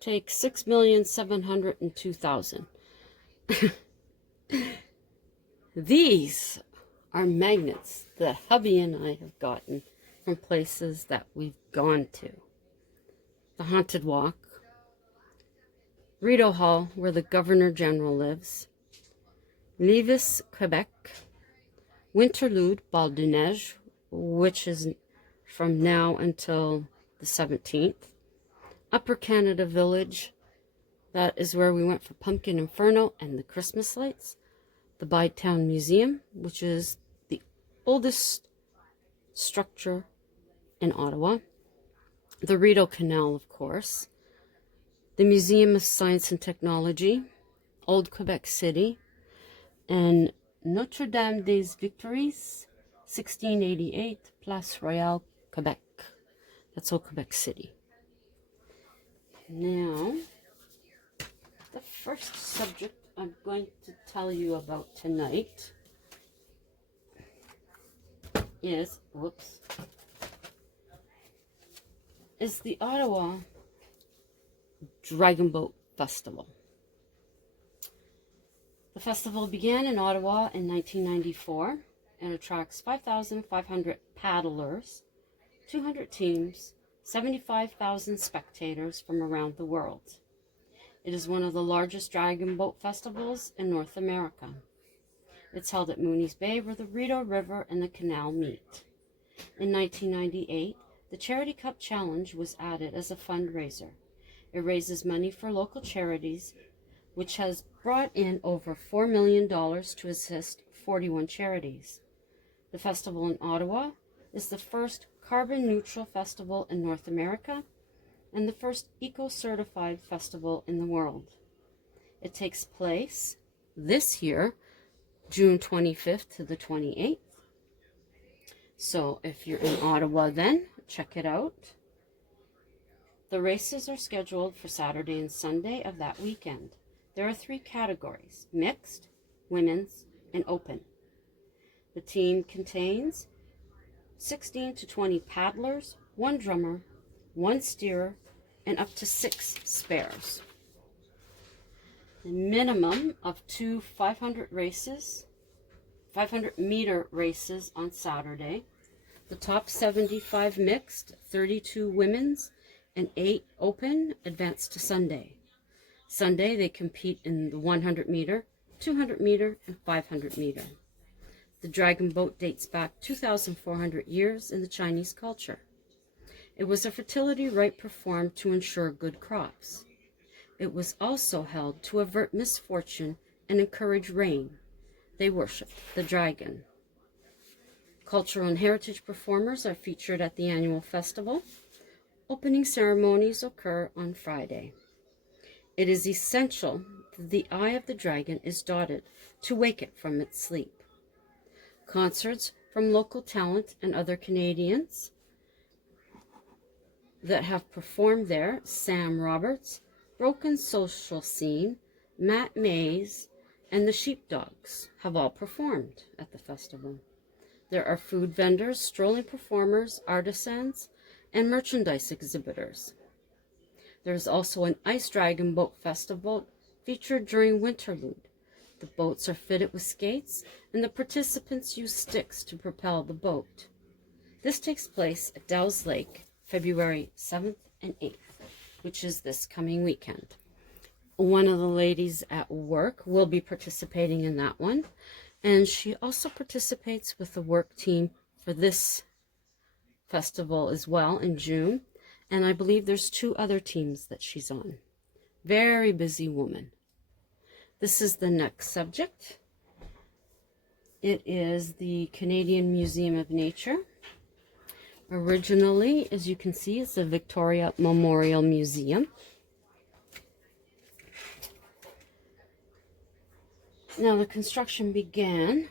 take 6,702,000. These are magnets that hubby and I have gotten from places that we've gone to. The Haunted Walk, Rideau Hall, where the Governor General lives, Lévis, Quebec, Winterlude, Bal de Neige, which is from now until the 17th, Upper Canada Village, that is where we went for Pumpkin Inferno and the Christmas lights, the Bytown Museum, which is the oldest structure in Ottawa, the Rideau Canal, of course, the Museum of Science and Technology, Old Quebec City, and Notre Dame des Victories, 1688, Place Royale, Quebec. That's Old Quebec City. Now, the first subject I'm going to tell you about tonight is the Ottawa Dragon Boat Festival. The festival began in Ottawa in 1994 and attracts 5,500 paddlers, 200 teams, 75,000 spectators from around the world. It is one of the largest dragon boat festivals in North America. It's held at Mooney's Bay, where the Rideau River and the canal meet. In 1998, the Charity Cup Challenge was added as a fundraiser. It raises money for local charities, which has brought in over $4 million to assist 41 charities. The festival in Ottawa is the first carbon-neutral festival in North America and the first eco-certified festival in the world. It takes place this year, June 25th to the 28th. So if you're in Ottawa then, check it out. The races are scheduled for Saturday and Sunday of that weekend. There are 3 categories: mixed, women's, and open. The team contains 16 to 20 paddlers, 1 drummer, 1 steerer, and up to 6 spares. A minimum of 2 500-meter races on Saturday. The top 75 mixed, 32 women's, and 8 open advance to Sunday. Sunday they compete in the 100-meter, 200-meter, and 500-meter. The dragon boat dates back 2,400 years in the Chinese culture. It was a fertility rite performed to ensure good crops. It was also held to avert misfortune and encourage rain. They worshipped the dragon. Cultural and heritage performers are featured at the annual festival. Opening ceremonies occur on Friday. It is essential that the eye of the dragon is dotted to wake it from its sleep. Concerts from local talent and other Canadians that have performed there: Sam Roberts, Broken Social Scene, Matt Mays, and the Sheepdogs have all performed at the festival. There are food vendors, strolling performers, artisans, and merchandise exhibitors. There is also an Ice Dragon Boat Festival featured during Winterlude. The boats are fitted with skates, and the participants use sticks to propel the boat. This takes place at Dow's Lake, February 7th and 8th, which is this coming weekend. One of the ladies at work will be participating in that one, and she also participates with the work team for this festival as well in June, and I believe there's 2 other teams that she's on. Very busy woman. This is the next subject. It is the Canadian Museum of Nature. Originally, as you can see, it's the Victoria Memorial Museum. Now, the construction began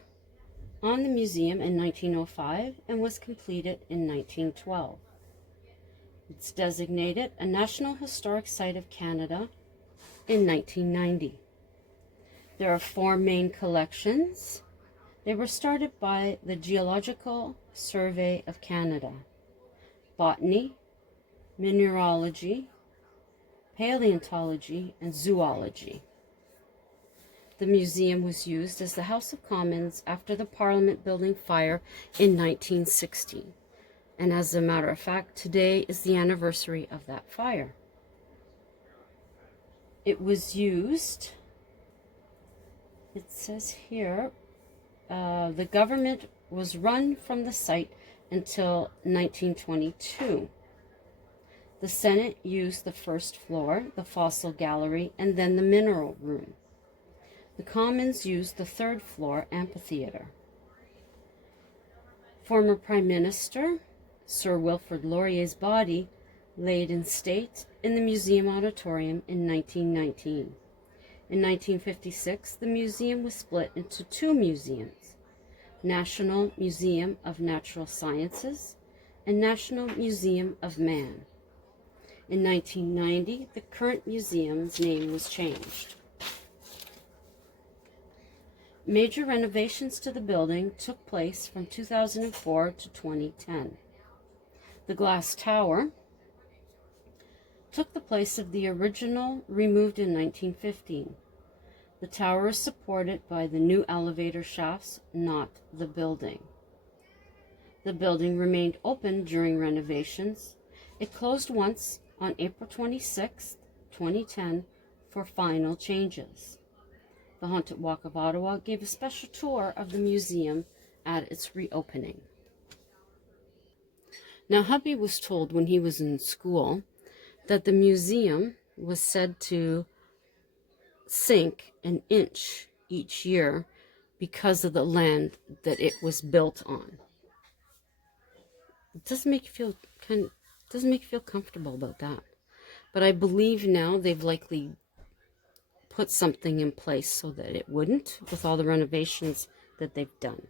on the museum in 1905 and was completed in 1912. It's designated a National Historic Site of Canada in 1990. There are 4 main collections. They were started by the Geological Survey of Canada: botany, mineralogy, paleontology, and zoology. The museum was used as the House of Commons after the Parliament building fire in 1960. And as a matter of fact, today is the anniversary of that fire. It was used, it says here, the government was run from the site until 1922. The Senate used the first floor, the fossil gallery, and then the mineral room. The Commons used the third floor amphitheater. Former Prime Minister Sir Wilfrid Laurier's body laid in state in the museum auditorium in 1919. In 1956, the museum was split into two museums, National Museum of Natural Sciences and National Museum of Man. In 1990, the current museum's name was changed. Major renovations to the building took place from 2004 to 2010. The glass tower took the place of the original, removed in 1915. The tower is supported by the new elevator shafts, not the building. The building remained open during renovations. It closed once on April 26, 2010, for final changes. The Haunted Walk of Ottawa gave a special tour of the museum at its reopening. Now, hubby was told when he was in school that the museum was said to sink an inch each year because of the land that it was built on. It doesn't make you feel comfortable about that. But I believe now they've likely put something in place so that it wouldn't, with all the renovations that they've done.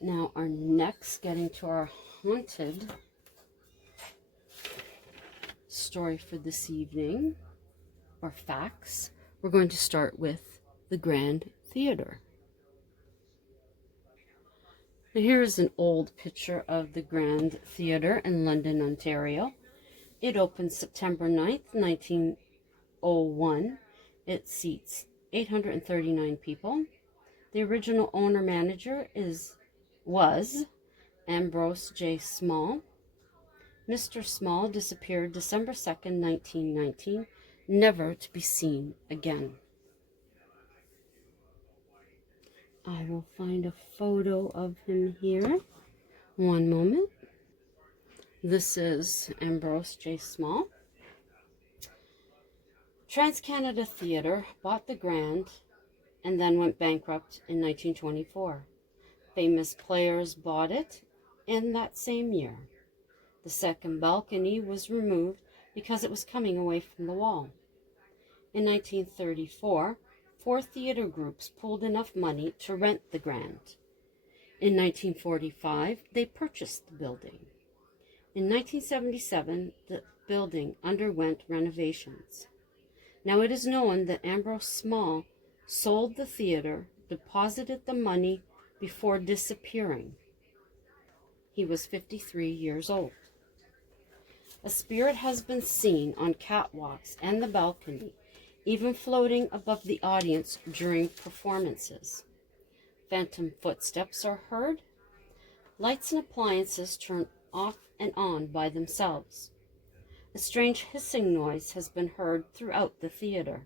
Now, our next, getting to our haunted story for this evening, or facts, we're going to start with the Grand Theatre. Now, here is an old picture of the Grand Theatre in London, Ontario. It opened September 9th, 1901. It seats 839 people. The original owner-manager was Ambrose J. Small. Mr. Small disappeared December 2nd, 1919, never to be seen again. I will find a photo of him here. One moment. This is Ambrose J. Small. Trans-Canada Theatre bought the Grand and then went bankrupt in 1924. Famous players bought it in that same year. The second balcony was removed because it was coming away from the wall. In 1934, 4 theatre groups pooled enough money to rent the Grand. In 1945, they purchased the building. In 1977, the building underwent renovations. Now it is known that Ambrose Small sold the theatre, deposited the money before disappearing. He was 53 years old. A spirit has been seen on catwalks and the balcony, even floating above the audience during performances. Phantom footsteps are heard. Lights and appliances turn off and on by themselves. A strange hissing noise has been heard throughout the theater.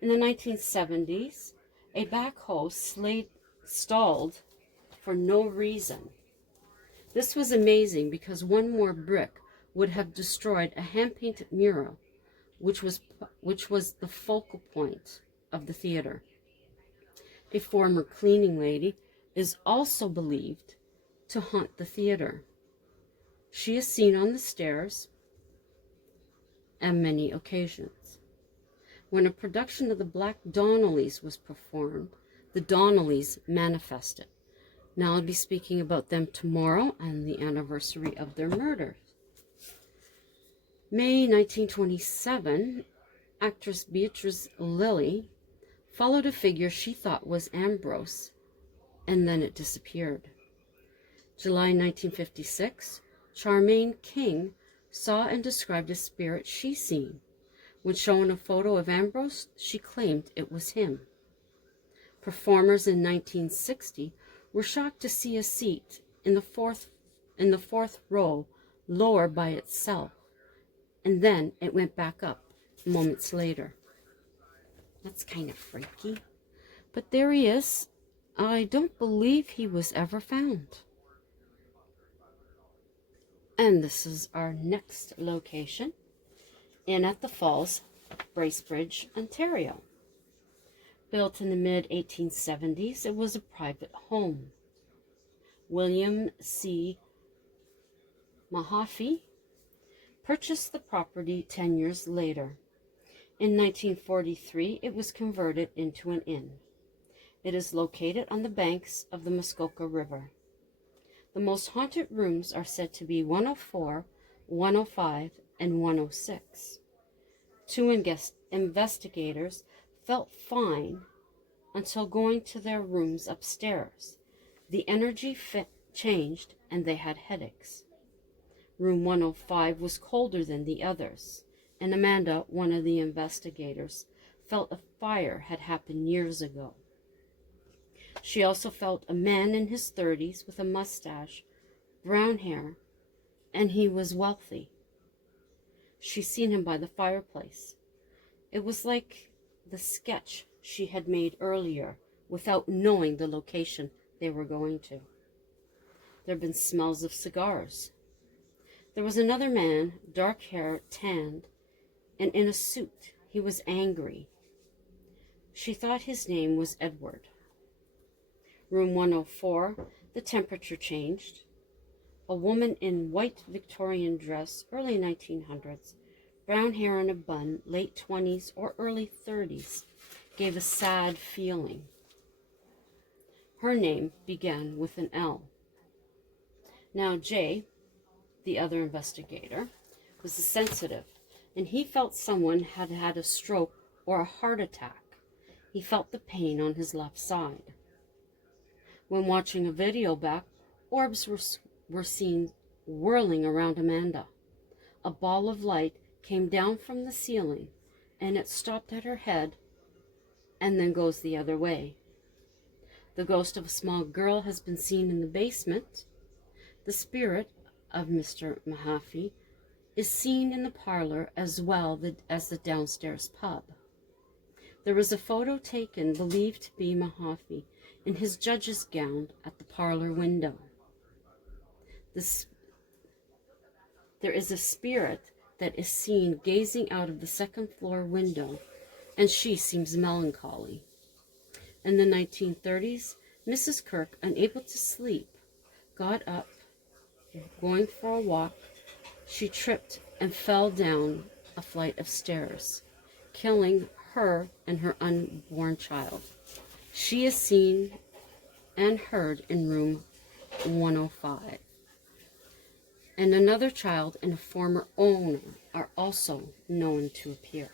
In the 1970s, a backhoe stalled for no reason. This was amazing because one more brick would have destroyed a hand-painted mural, which was the focal point of the theater. A former cleaning lady is also believed to haunt the theater. She is seen on the stairs on many occasions. When a production of the Black Donnellys was performed, the Donnellys manifested. Now I'll be speaking about them tomorrow and the anniversary of their murders. May 1927, actress Beatrice Lilly followed a figure she thought was Ambrose, and then it disappeared. July 1956, Charmaine King saw and described a spirit she seen. When shown a photo of Ambrose, she claimed it was him. Performers in 1960 were shocked to see a seat in the fourth row lower by itself, and then it went back up moments later. That's kind of freaky. But there he is. I don't believe he was ever found. And this is our next location, Inn at the Falls, Bracebridge, Ontario. Built in the mid-1870s, it was a private home. William C. Mahaffey purchased the property 10 years later. In 1943, it was converted into an inn. It is located on the banks of the Muskoka River. The most haunted rooms are said to be 104, 105, and 106. Two investigators felt fine until going to their rooms upstairs. The energy changed and they had headaches. Room 105 was colder than the others, and Amanda, one of the investigators, felt a fire had happened years ago. She also felt a man in his 30s with a mustache, brown hair, and he was wealthy. She seen him by the fireplace. It was like the sketch she had made earlier without knowing the location they were going to. There had been smells of cigars. There was another man, dark hair, tanned, and in a suit. He was angry. She thought his name was Edward. Room 104, the temperature changed. A woman in white Victorian dress, early 1900s, brown hair in a bun, late 20s or early 30s, gave a sad feeling. Her name began with an L. Now Jay, the other investigator, was sensitive, and he felt someone had had a stroke or a heart attack. He felt the pain on his left side. When watching a video back, orbs were seen whirling around Amanda. A ball of light came down from the ceiling, and it stopped at her head and then goes the other way. The ghost of a small girl has been seen in the basement. The spirit of Mr. Mahaffey is seen in the parlor as well as the downstairs pub. There was a photo taken believed to be Mahaffey in his judge's gown at the parlor window. There is a spirit that is seen gazing out of the second floor window, and she seems melancholy. In the 1930s, Mrs. Kirk, unable to sleep, got up, going for a walk. She tripped and fell down a flight of stairs, killing her and her unborn child. She is seen and heard in room 105. And another child and a former owner are also known to appear.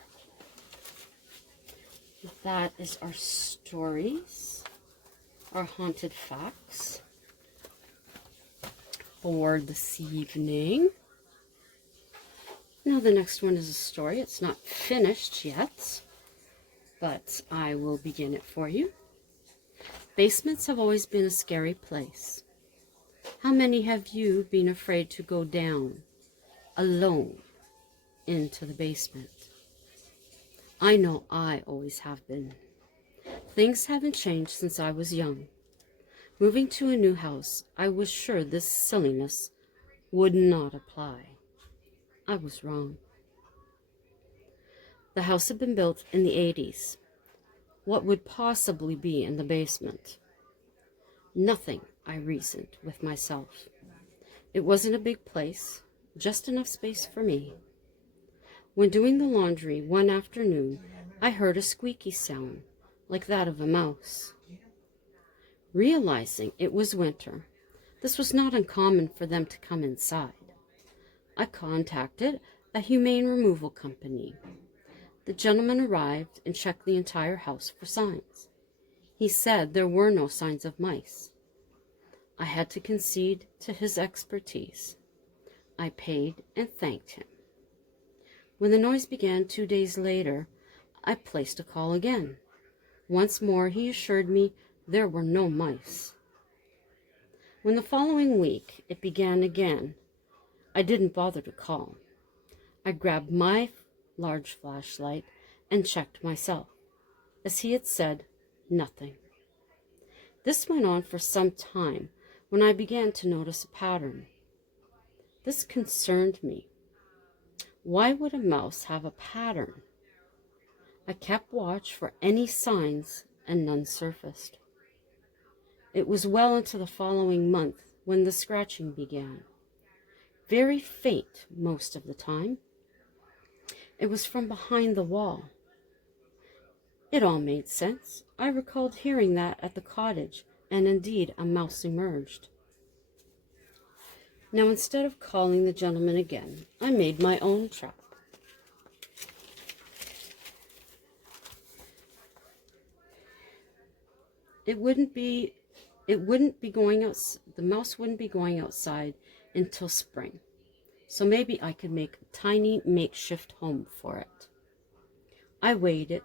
That is our stories, our haunted facts for this evening. Now the next one is a story. It's not finished yet, but I will begin it for you. Basements have always been a scary place. How many have you been afraid to go down alone into the basement? I know I always have been. Things haven't changed since I was young. Moving to a new house, I was sure this silliness would not apply. I was wrong. The house had been built in the 80s. What would possibly be in the basement? Nothing, I reasoned with myself. It wasn't a big place, just enough space for me. When doing the laundry one afternoon, I heard a squeaky sound, like that of a mouse. Realizing it was winter, this was not uncommon for them to come inside. I contacted a humane removal company. The gentleman arrived and checked the entire house for signs. He said there were no signs of mice. I had to concede to his expertise. I paid and thanked him. When the noise began 2 days later, I placed a call again. Once more he assured me there were no mice. When the following week it began again, I didn't bother to call. I grabbed my large flashlight and checked myself. As he had said, nothing. This went on for some time when I began to notice a pattern. This concerned me. Why would a mouse have a pattern? I kept watch for any signs and none surfaced. It was well into the following month when the scratching began. Very faint most of the time. It was from behind the wall. It all made sense. I recalled hearing that at the cottage, and indeed a mouse emerged. Now, instead of calling the gentleman again, I made my own trap. The mouse wouldn't be going outside until spring, so maybe I could make a tiny makeshift home for it. I waited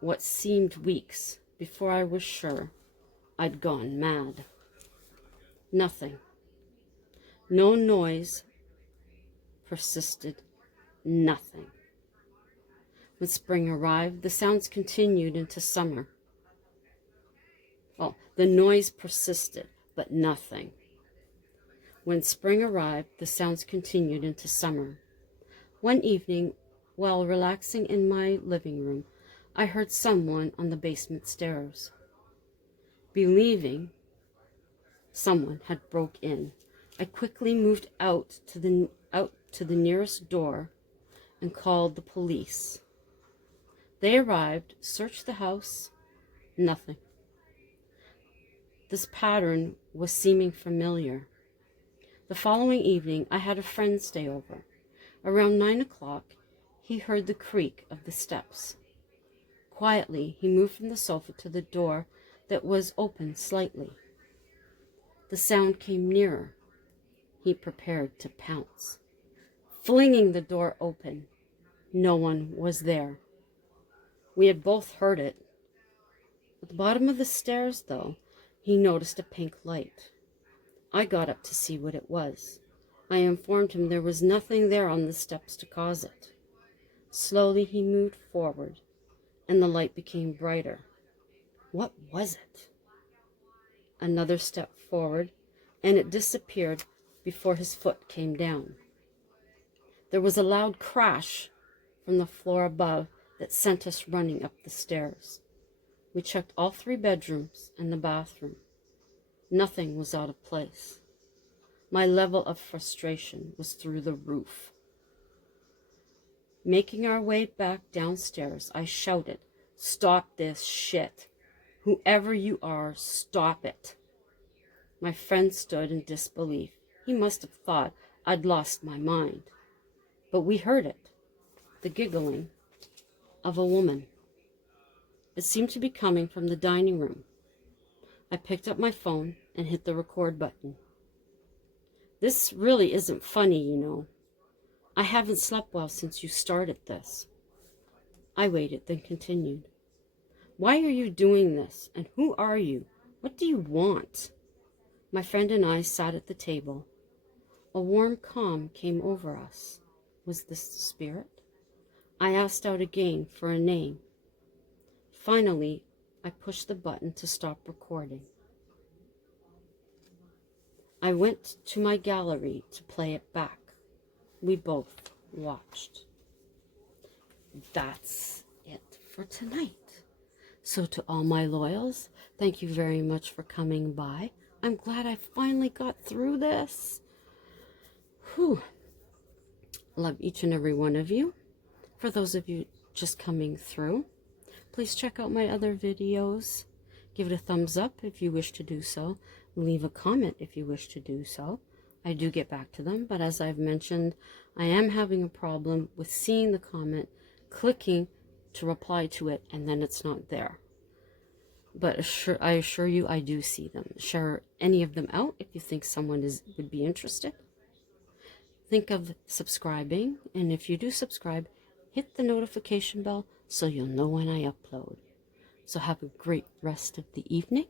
what seemed weeks before I was sure I'd gone mad. Nothing. No noise persisted. Nothing. When spring arrived, the sounds continued into summer. Well, the noise persisted, but nothing. When spring arrived, the sounds continued into summer. One evening, while relaxing in my living room, I heard someone on the basement stairs. Believing someone had broke in, I quickly moved out to the nearest door and called the police. They arrived, searched the house, nothing. This pattern was seeming familiar. The following evening, I had a friend stay over. Around 9 o'clock, he heard the creak of the steps. Quietly, he moved from the sofa to the door that was open slightly. The sound came nearer. He prepared to pounce. Flinging the door open, no one was there. We had both heard it. At the bottom of the stairs, though, he noticed a pink light. I got up to see what it was. I informed him there was nothing there on the steps to cause it. Slowly he moved forward, and the light became brighter. What was it? Another step forward, and it disappeared before his foot came down. There was a loud crash from the floor above that sent us running up the stairs. We checked all 3 bedrooms and the bathroom. Nothing was out of place. My level of frustration was through the roof. Making our way back downstairs, I shouted, "Stop this shit. Whoever you are, stop it." My friend stood in disbelief. He must have thought I'd lost my mind. But we heard it, the giggling of a woman. It seemed to be coming from the dining room. I picked up my phone and hit the record button. This really isn't funny, you know. I haven't slept well since you started this. I waited, then continued. Why are you doing this? And who are you? What do you want? My friend and I sat at the table. A warm calm came over us. Was this the spirit? I asked out again for a name. Finally, I pushed the button to stop recording. I went to my gallery to play it back. We both watched. That's it for tonight. So to all my loyals, thank you very much for coming by. I'm glad I finally got through this. Whew. Love each and every one of you. For those of you just coming through, please check out my other videos. Give it a thumbs up if you wish to do so. Leave a comment if you wish to do so. I do get back to them, but as I've mentioned, I am having a problem with seeing the comment, clicking to reply to it, and then it's not there. But I assure you I do see them. Share any of them out if you think someone would be interested. think of subscribing, and if you do subscribe, hit the notification bell so you'll know when I upload. So have a great rest of the evening,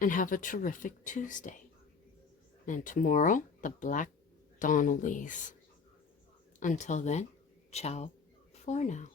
and have a terrific Tuesday. And tomorrow, the Black Donnellys. Until then, ciao for now.